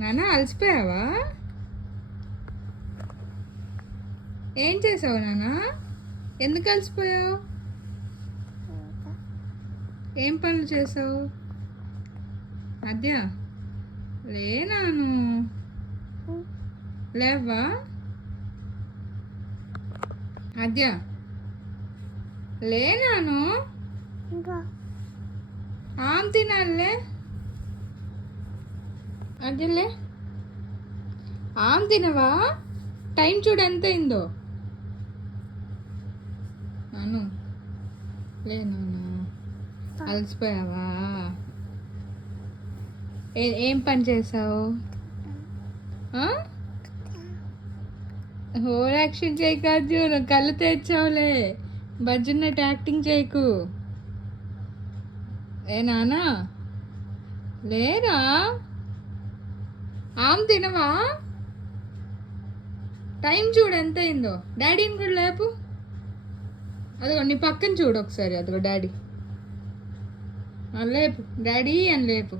నాన్న అలసిపోయావా? ఏం చేసావు నాన్న? ఎందుకు అలసిపోయావు? ఏం పనులు చేసావు? అద్య లేనాను లేవా? అద్య లేనాను ఆమ్ తినాలే. అదిలే ఆమ్ తినవా? టైం చూడు ఎంత అయిందో. అను లేను అలసిపోయావా? ఏం పని చేసావు? ఓవర్ యాక్షన్ చేయకాదు, నువ్వు కళ్ళు తెచ్చావులే. బజ్జున్నట్టు యాక్టింగ్ చేయకు. ఏ నానా లేరా? ఆమ్ తినవా? టైం చూడు ఎంత అయిందో. డాడీని కూడా లేపు. అదిగో నీ పక్కన చూడు ఒకసారి. అదిగో డాడీ లేపు. డాడీ అని లేపు.